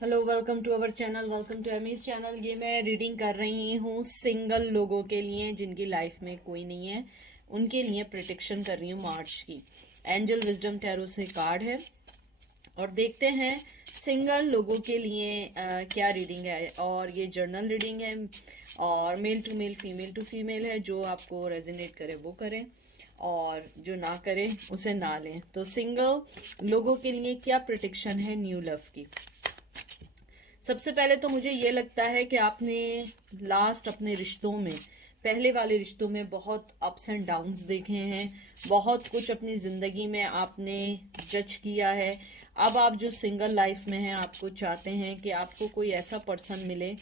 Hello, welcome to our channel, welcome to Amy's channel. ये मैं reading कर रही हूँ सिंगल लोगों के लिए जिनकी लाइफ में कोई नहीं है, उनके लिए प्रिडिक्शन कर रही हूँ मार्च की। एंजल विजडम टैरो से कार्ड है और देखते हैं सिंगल लोगों के लिए क्या रीडिंग है। और ये जर्नल रीडिंग है और male to male, female to female है। जो आपको रेजोनेट करे वो करें और जो ना करे उसे ना लें। तो सिंगल लोगों के लिए क्या प्रिडिक्शन है न्यू लव की। सबसे पहले तो मुझे ये लगता है कि आपने लास्ट अपने रिश्तों में, पहले वाले रिश्तों में बहुत अप्स एंड डाउन्स देखे हैं, बहुत कुछ अपनी ज़िंदगी में आपने जज किया है। अब आप जो सिंगल लाइफ में हैं, आपको चाहते हैं कि आपको कोई ऐसा पर्सन मिले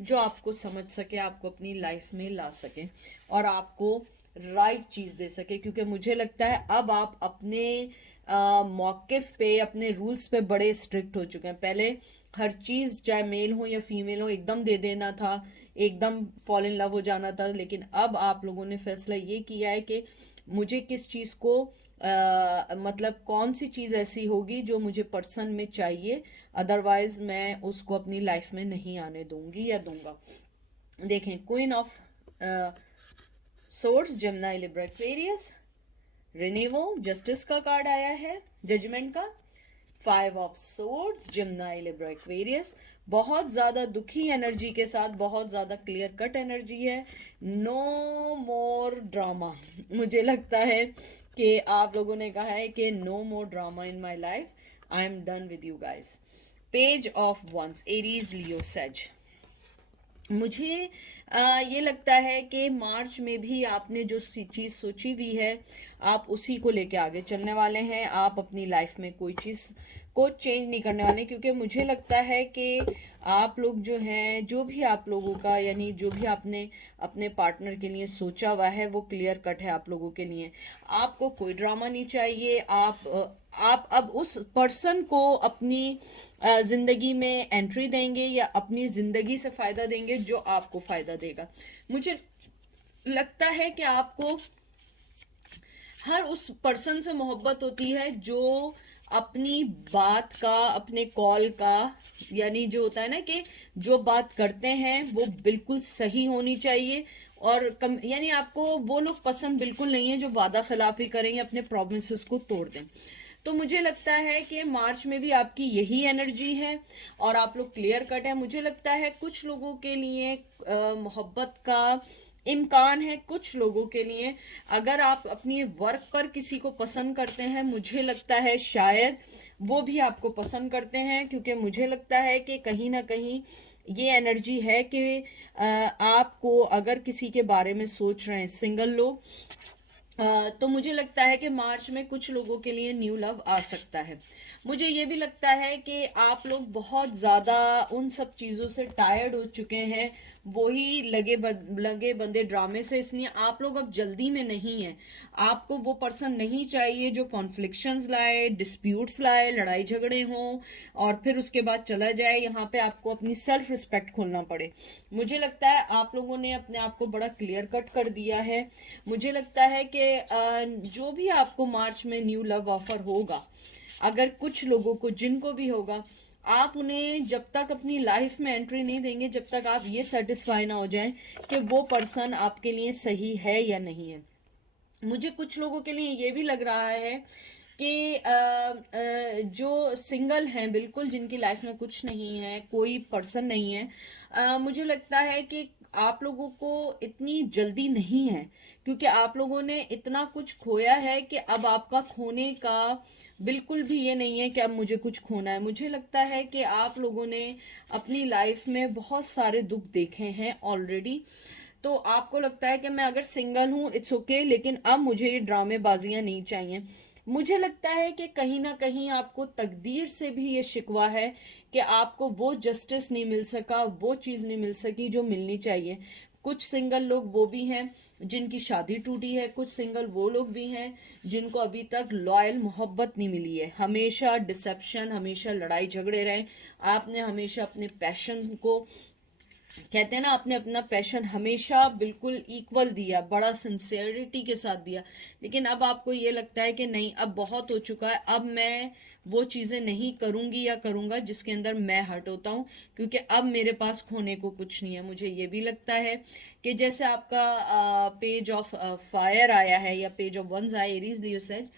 जो आपको समझ सके, आपको अपनी लाइफ में ला सके और आपको राइट चीज़ दे सके। क्योंकि मुझे लगता है अब आप अपने मौक़िफ़ पे, अपने रूल्स पे बड़े स्ट्रिक्ट हो चुके हैं। पहले हर चीज़ चाहे मेल हो या फीमेल हो एकदम दे देना था, एकदम फॉल इन लव हो जाना था। लेकिन अब आप लोगों ने फैसला ये किया है कि मुझे किस चीज़ को मतलब कौन सी चीज़ ऐसी होगी जो मुझे पर्सन में चाहिए, अदरवाइज़ मैं उसको अपनी लाइफ में नहीं आने दूंगी या दूंगा। देखें, queen of swords, Gemini, Libra, Aquarius, renewal, justice का कार्ड आया है, जजमेंट का, five of swords, Gemini, Libra, Aquarius. बहुत ज़्यादा दुखी एनर्जी के साथ, बहुत ज़्यादा क्लियर कट एनर्जी है। No more drama. मुझे लगता है कि आप लोगों ने कहा है कि no more drama in my life, I am done with you guys. Page of wands, Aries, Leo, Sag. मुझे ये लगता है कि मार्च में भी आपने जो चीज़ सोची हुई है, आप उसी को लेके आगे चलने वाले हैं। आप अपनी लाइफ में कोई चीज़ को चेंज नहीं करने वाले, क्योंकि मुझे लगता है कि आप लोग जो हैं, जो भी आप लोगों का, यानी जो भी आपने अपने पार्टनर के लिए सोचा हुआ है वो क्लियर कट है आप लोगों के लिए। आपको कोई ड्रामा नहीं चाहिए। आप अब उस पर्सन को अपनी ज़िंदगी में एंट्री देंगे या अपनी ज़िंदगी से फ़ायदा देंगे जो आपको फ़ायदा देगा। मुझे लगता है कि आपको हर उस पर्सन से मोहब्बत होती है जो अपनी बात का, अपने कॉल का, यानी जो होता है ना कि जो बात करते हैं वो बिल्कुल सही होनी चाहिए। और कम, यानी आपको वो लोग पसंद बिल्कुल नहीं है जो वादा खिलाफी करें या अपने प्रोमिसेस को तोड़ दें। तो मुझे लगता है कि मार्च में भी आपकी यही एनर्जी है और आप लोग क्लियर कट है। मुझे लगता है कुछ लोगों के लिए मोहब्बत का इम्कान है, कुछ लोगों के लिए अगर आप अपनी वर्क पर किसी को पसंद करते हैं, मुझे लगता है शायद वो भी आपको पसंद करते हैं। क्योंकि मुझे लगता है कि कहीं ना कहीं ये एनर्जी है कि आपको अगर किसी के बारे में सोच रहे हैं सिंगल लोग, तो मुझे लगता है कि मार्च में कुछ लोगों के लिए न्यू लव आ सकता है। मुझे ये भी लगता है कि आप लोग बहुत ज़्यादा उन सब चीज़ों से टायर्ड हो चुके हैं, वही लगे बंदे ड्रामे से। इसलिए आप लोग अब जल्दी में नहीं हैं। आपको वो पर्सन नहीं चाहिए जो कॉन्फ्लिक्शंस लाए, डिस्प्यूट्स लाए, लड़ाई झगड़े हों और फिर उसके बाद चला जाए। यहाँ पे आपको अपनी सेल्फ रिस्पेक्ट खोलना पड़े। मुझे लगता है आप लोगों ने अपने आप को बड़ा क्लियर कट कर दिया है। मुझे लगता है कि जो भी आपको मार्च में न्यू लव ऑफर होगा, अगर कुछ लोगों को, जिनको भी होगा, आप उन्हें जब तक अपनी लाइफ में एंट्री नहीं देंगे, जब तक आप ये सेटिस्फाई ना हो जाएं कि वो पर्सन आपके लिए सही है या नहीं है। मुझे कुछ लोगों के लिए ये भी लग रहा है कि जो सिंगल हैं, बिल्कुल जिनकी लाइफ में कुछ नहीं है, कोई पर्सन नहीं है, मुझे लगता है कि आप लोगों को इतनी जल्दी नहीं है। क्योंकि आप लोगों ने इतना कुछ खोया है कि अब आपका खोने का बिल्कुल भी ये नहीं है कि अब मुझे कुछ खोना है। मुझे लगता है कि आप लोगों ने अपनी लाइफ में बहुत सारे दुख देखे हैं ऑलरेडी। तो आपको लगता है कि मैं अगर सिंगल हूँ इट्स ओके, लेकिन अब मुझे ये ड्रामेबाजियाँ नहीं चाहिए। मुझे लगता है कि कहीं ना कहीं आपको तकदीर से भी ये शिकवा है कि आपको वो जस्टिस नहीं मिल सका, वो चीज़ नहीं मिल सकी जो मिलनी चाहिए। कुछ सिंगल लोग वो भी हैं जिनकी शादी टूटी है, कुछ सिंगल वो लोग भी हैं जिनको अभी तक लॉयल मोहब्बत नहीं मिली है। हमेशा डिसेप्शन, हमेशा लड़ाई झगड़े रहे। आपने हमेशा अपने पैशन को कहते हैं ना, आपने अपना पैशन हमेशा बिल्कुल इक्वल दिया, बड़ा सिंसियरिटी के साथ दिया, लेकिन अब आपको ये लगता है कि नहीं, अब बहुत हो चुका है, अब मैं वो चीज़ें नहीं करूँगी या करूँगा जिसके अंदर मैं हर्ट होता हूँ, क्योंकि अब मेरे पास खोने को कुछ नहीं है। मुझे ये भी लगता है कि जैसे आपका पेज ऑफ फायर आया है या पेज ऑफ वंस आया, एरीज लियो सेज,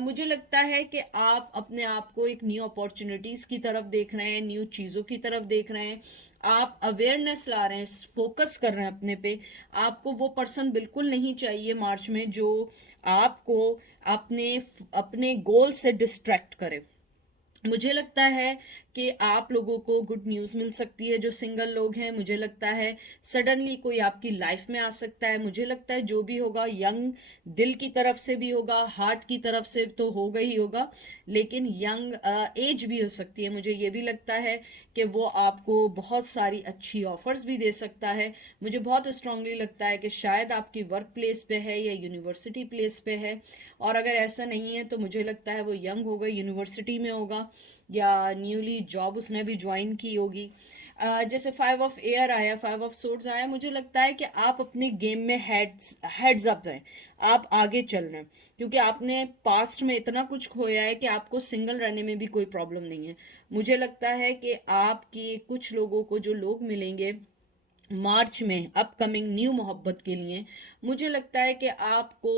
मुझे लगता है कि आप अपने आप को एक न्यू अपॉर्चुनिटीज़ की तरफ देख रहे हैं, न्यू चीज़ों की तरफ देख रहे हैं, आप अवेयरनेस ला रहे हैं, फोकस कर रहे हैं अपने पे। आपको वो पर्सन बिल्कुल नहीं चाहिए मार्च में जो आपको अपने अपने गोल से डिस्ट्रैक्ट करे। मुझे लगता है कि आप लोगों को गुड न्यूज़ मिल सकती है जो सिंगल लोग हैं। मुझे लगता है सडनली कोई आपकी लाइफ में आ सकता है। मुझे लगता है जो भी होगा यंग दिल की तरफ से भी होगा, हार्ट की तरफ से तो होगा ही होगा, लेकिन यंग एज भी हो सकती है। मुझे ये भी लगता है कि वो आपको बहुत सारी अच्छी ऑफर्स भी दे सकता है। मुझे बहुत स्ट्रांगली लगता है कि शायद आपकी वर्क प्लेस पे है या यूनिवर्सिटी प्लेस पे है, और अगर ऐसा नहीं है तो मुझे लगता है वो यंग होगा, यूनिवर्सिटी में होगा, या न्यूली जॉब उसने भी ज्वाइन की होगी। जैसे 5 ऑफ एयर आया, 5 ऑफ सोर्ड्स आया, मुझे लगता है कि आप अपने गेम में हेड्स अप हैं, आप आगे चल रहे हैं, क्योंकि आपने पास्ट में इतना कुछ खोया है कि आपको सिंगल रहने में भी कोई प्रॉब्लम नहीं है। मुझे लगता है कि आपकी कुछ लोगों को जो लोग मिलेंगे मार्च में अपकमिंग न्यू मोहब्बत के लिए, मुझे लगता है कि आपको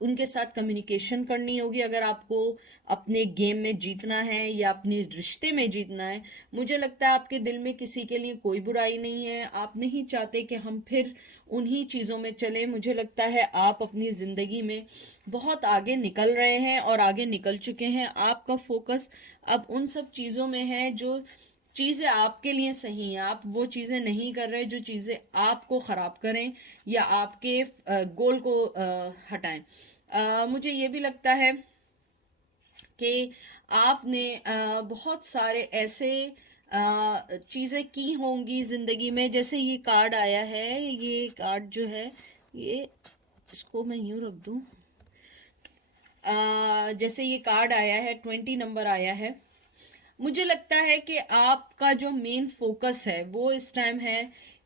उनके साथ कम्युनिकेशन करनी होगी अगर आपको अपने गेम में जीतना है या अपने रिश्ते में जीतना है। मुझे लगता है आपके दिल में किसी के लिए कोई बुराई नहीं है, आप नहीं चाहते कि हम फिर उन्हीं चीज़ों में चलें। मुझे लगता है आप अपनी ज़िंदगी में बहुत आगे निकल रहे हैं और आगे निकल चुके हैं। आपका फोकस अब उन सब चीज़ों में है जो चीज़ें आपके लिए सही हैं। आप वो चीज़ें नहीं कर रहे जो चीज़ें आपको ख़राब करें या आपके गोल को हटाएं। मुझे ये भी लगता है कि आपने बहुत सारे ऐसे चीज़ें की होंगी ज़िंदगी में। जैसे ये कार्ड आया है, ये कार्ड जो है, ये इसको मैं यूँ रख दूँ, जैसे ये कार्ड आया है, 20 नंबर आया है। मुझे लगता है कि आपका जो मेन फोकस है वो इस टाइम है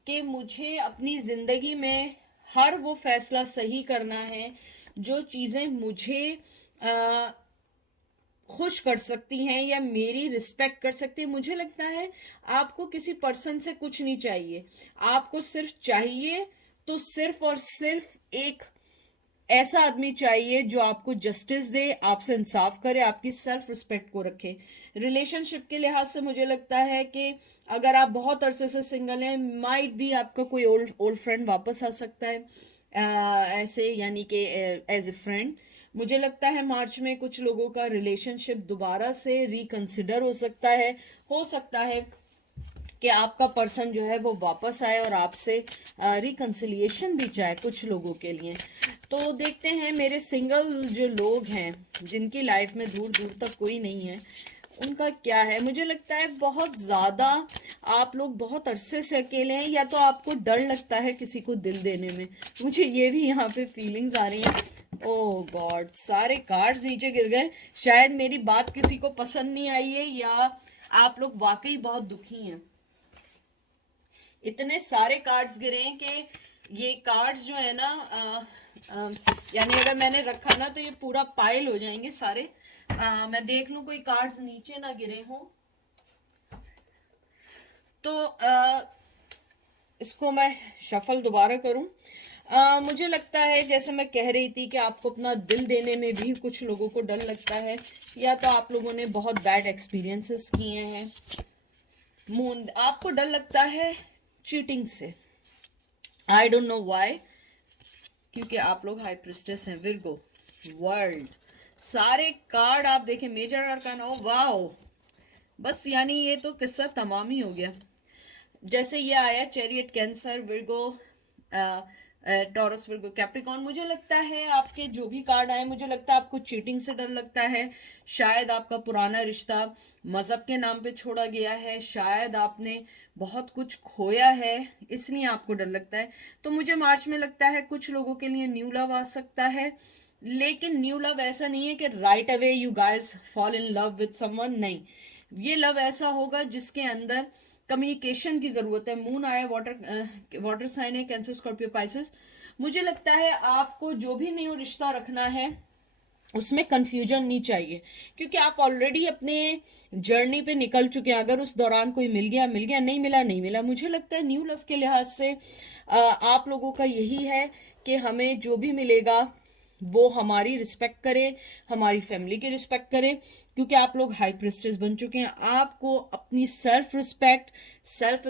कि मुझे अपनी ज़िंदगी में हर वो फैसला सही करना है जो चीज़ें मुझे अ, खुश कर सकती हैं या मेरी रिस्पेक्ट कर सकती है। मुझे लगता है आपको किसी पर्सन से कुछ नहीं चाहिए, आपको सिर्फ चाहिए तो सिर्फ और सिर्फ एक ऐसा आदमी चाहिए जो आपको जस्टिस दे, आपसे इंसाफ करे, आपकी सेल्फ रिस्पेक्ट को रखे। रिलेशनशिप के लिहाज से मुझे लगता है कि अगर आप बहुत अरसे से सिंगल हैं, माइट भी आपका कोई ओल्ड ओल्ड फ्रेंड वापस आ सकता है, ऐसे यानी कि एज ए फ्रेंड। मुझे लगता है मार्च में कुछ लोगों का रिलेशनशिप दोबारा से रिकंसिडर हो सकता है कि आपका पर्सन जो है वो वापस आए और आपसे रिकंसिलिएशन भी चाहे कुछ लोगों के लिए। तो देखते हैं मेरे सिंगल जो लोग हैं जिनकी लाइफ में दूर दूर तक कोई नहीं है, उनका क्या है। मुझे लगता है बहुत ज़्यादा आप लोग बहुत अरसे से अकेले हैं, या तो आपको डर लगता है किसी को दिल देने में। मुझे ये भी यहाँ पे फीलिंग्स आ रही हैं। ओह गॉड, सारे कार्ड्स नीचे गिर गए। शायद मेरी बात किसी को पसंद नहीं आई है, या आप लोग वाकई बहुत दुखी हैं। इतने सारे कार्ड्स गिरे हैं कि ये कार्ड्स जो है ना, यानी अगर मैंने रखा ना तो ये पूरा पाइल हो जाएंगे सारे। मैं देख लूं कोई कार्ड्स नीचे ना गिरे हों तो इसको मैं शफल दोबारा करूं। मुझे लगता है जैसे मैं कह रही थी कि आपको अपना दिल देने में भी कुछ लोगों को डर लगता है, या तो आप लोगों ने बहुत बैड एक्सपीरियंसेस किए हैं। मून, आपको डर लगता है चीटिंग से। आई डोंट नो व्हाई, क्योंकि आप लोग हाई प्रिस्टेस हैं, विर्गो, वर्ल्ड, सारे कार्ड आप देखें, मेजर अरकान, ओ वाओ, बस यानी ये तो किस्सा तमाम ही हो गया। जैसे ये आया chariot, cancer, Virgo, taurus, Virgo, Capricorn. मुझे लगता है आपके जो भी कार्ड आए, मुझे लगता है आपको चीटिंग से डर लगता है। शायद आपका पुराना रिश्ता मज़हब के नाम पे छोड़ा गया है, शायद आपने बहुत कुछ खोया है, इसलिए आपको डर लगता है। तो मुझे मार्च में लगता है कुछ लोगों के लिए न्यू लव आ सकता है, लेकिन न्यू लव ऐसा नहीं है कि right away you guys fall in love with someone, नहीं। ये लव ऐसा होगा जिसके अंदर कम्युनिकेशन की ज़रूरत है। मून आया, वाटर साइन है, कैंसर, स्कॉर्पियो, पाइसेस। मुझे लगता है आपको जो भी न्यू रिश्ता रखना है उसमें कंफ्यूजन नहीं चाहिए, क्योंकि आप ऑलरेडी अपने जर्नी पे निकल चुके हैं। अगर उस दौरान कोई मिल गया मिल गया, नहीं मिला नहीं मिला। मुझे लगता है न्यू लव के लिहाज से आप लोगों का यही है कि हमें जो भी मिलेगा वो हमारी रिस्पेक्ट करे, हमारी फैमिली की रिस्पेक्ट करे, क्योंकि आप लोग हाई प्रिस्टेस बन चुके हैं। आपको अपनी सेल्फ रिस्पेक्ट, सेल्फ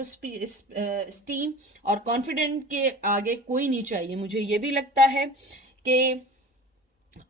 स्टीम और कॉन्फिडेंट के आगे कोई नहीं चाहिए। मुझे ये भी लगता है कि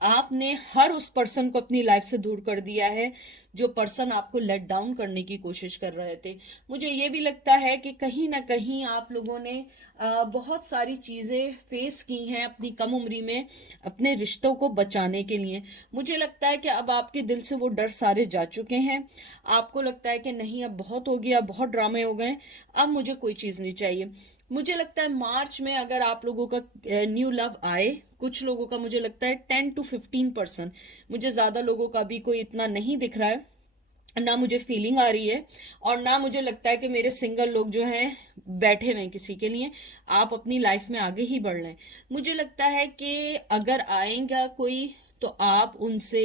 आपने हर उस पर्सन को अपनी लाइफ से दूर कर दिया है जो पर्सन आपको लेट डाउन करने की कोशिश कर रहे थे। मुझे ये भी लगता है कि कहीं ना कहीं आप लोगों ने बहुत सारी चीज़ें फेस की हैं अपनी कम उम्री में अपने रिश्तों को बचाने के लिए। मुझे लगता है कि अब आपके दिल से वो डर सारे जा चुके हैं। आपको लगता है कि नहीं, अब बहुत हो गया, बहुत ड्रामे हो गए, अब मुझे कोई चीज़ नहीं चाहिए। मुझे लगता है मार्च में अगर आप लोगों का न्यू लव आए, कुछ लोगों का मुझे लगता है 10 to 15%, मुझे ज़्यादा लोगों का भी कोई इतना नहीं दिख रहा है, ना मुझे फीलिंग आ रही है, और ना मुझे लगता है कि मेरे सिंगल लोग जो हैं बैठे हुए हैं किसी के लिए। आप अपनी लाइफ में आगे ही बढ़ रहे हैं। मुझे लगता है कि अगर आएगा कोई तो आप उनसे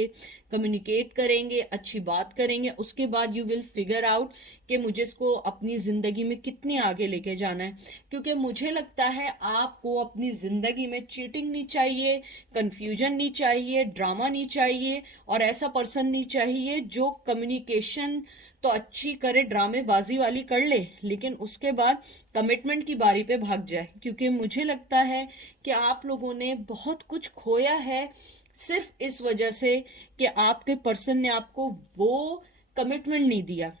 कम्युनिकेट करेंगे, अच्छी बात करेंगे, उसके बाद यू विल फिगर आउट कि मुझे इसको अपनी ज़िंदगी में कितने आगे लेके जाना है। क्योंकि मुझे लगता है आपको अपनी ज़िंदगी में चीटिंग नहीं चाहिए, कन्फ्यूजन नहीं चाहिए, ड्रामा नहीं चाहिए, और ऐसा पर्सन नहीं चाहिए जो कम्युनिकेशन तो अच्छी करे, ड्रामेबाजी वाली कर ले, लेकिन उसके बाद कमिटमेंट की बारी पे भाग जाए। क्योंकि मुझे लगता है कि आप लोगों ने बहुत कुछ खोया है सिर्फ इस वजह से कि आपके पर्सन ने आपको वो कमिटमेंट नहीं दिया।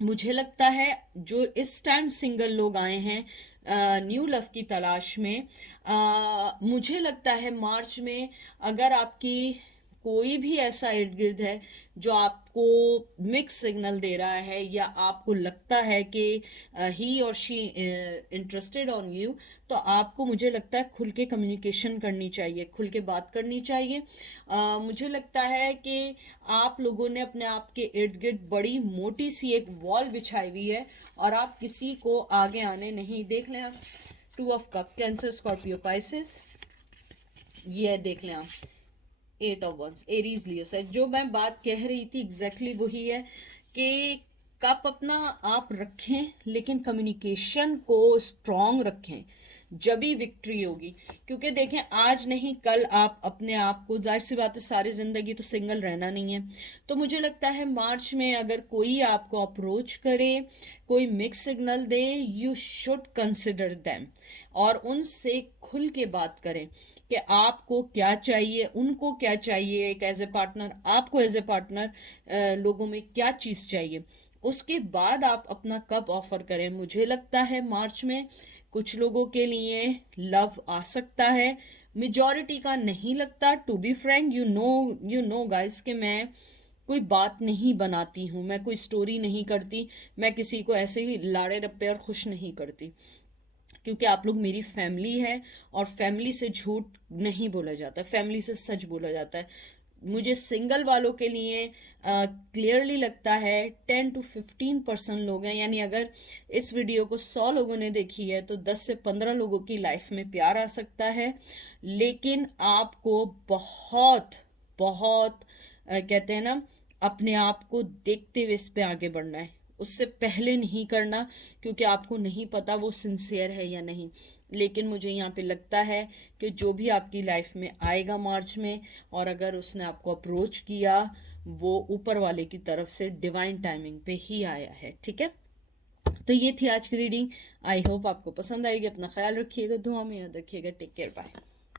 मुझे लगता है जो इस टाइम सिंगल लोग आए हैं न्यू लव की तलाश में, मुझे लगता है मार्च में अगर आपकी कोई भी ऐसा इर्द गिर्द है जो आपको मिक्स सिग्नल दे रहा है, या आपको लगता है कि ही और शी इंटरेस्टेड ऑन यू, तो आपको मुझे लगता है खुल के कम्युनिकेशन करनी चाहिए, खुल के बात करनी चाहिए। मुझे लगता है कि आप लोगों ने अपने आप के इर्द गिर्द बड़ी मोटी सी एक वॉल बिछाई हुई है और आप किसी को आगे आने नहीं। देख लें आप, 2 of cups, Cancer, Scorpio, Pisces. ये देख लें आप, 8 of wands, Aries, Leo, Sag. जो मैं बात कह रही थी एग्जैक्टली वही है कि कप अपना आप रखें, लेकिन कम्युनिकेशन को स्ट्रॉन्ग रखें, जब ही विक्ट्री होगी। क्योंकि देखें, आज नहीं कल आप अपने आप को, जाहिर सी बात है सारी ज़िंदगी तो सिंगल रहना नहीं है। तो मुझे लगता है मार्च में अगर कोई आपको अप्रोच करे, कोई mix signal they, you should consider them, और उनसे खुल के बात करें कि आपको क्या चाहिए, उनको क्या चाहिए, एक एज ए पार्टनर, आपको एज ए पार्टनर लोगों में क्या चीज़ चाहिए। उसके बाद आप अपना कप ऑफर करें। मुझे लगता है मार्च में कुछ लोगों के लिए लव आ सकता है, मेजॉरिटी का नहीं लगता। To be frank, you know guys, कि मैं कोई बात नहीं बनाती हूँ, मैं कोई स्टोरी नहीं करती, मैं किसी को ऐसे ही लाड़े रप्पे और खुश नहीं करती, क्योंकि आप लोग मेरी फैमिली है, और फैमिली से झूठ नहीं बोला जाता, फैमिली से सच बोला जाता है। मुझे सिंगल वालों के लिए क्लियरली लगता है 10 to 15% लोग हैं, यानी अगर इस वीडियो को 100 लोगों ने देखी है तो 10 से 15 लोगों की लाइफ में प्यार आ सकता है। लेकिन आपको बहुत बहुत कहते हैं ना, अपने आप को देखते हुए इस पे आगे बढ़ना है, उससे पहले नहीं करना, क्योंकि आपको नहीं पता वो सिंसियर है या नहीं। लेकिन मुझे यहाँ पे लगता है कि जो भी आपकी लाइफ में आएगा मार्च में, और अगर उसने आपको अप्रोच किया, वो ऊपर वाले की तरफ से डिवाइन टाइमिंग पे ही आया है। ठीक है, तो ये थी आज की रीडिंग। आई होप आपको पसंद आएगी। अपना ख्याल रखिएगा, दुआ में याद रखिएगा। Take care, bye.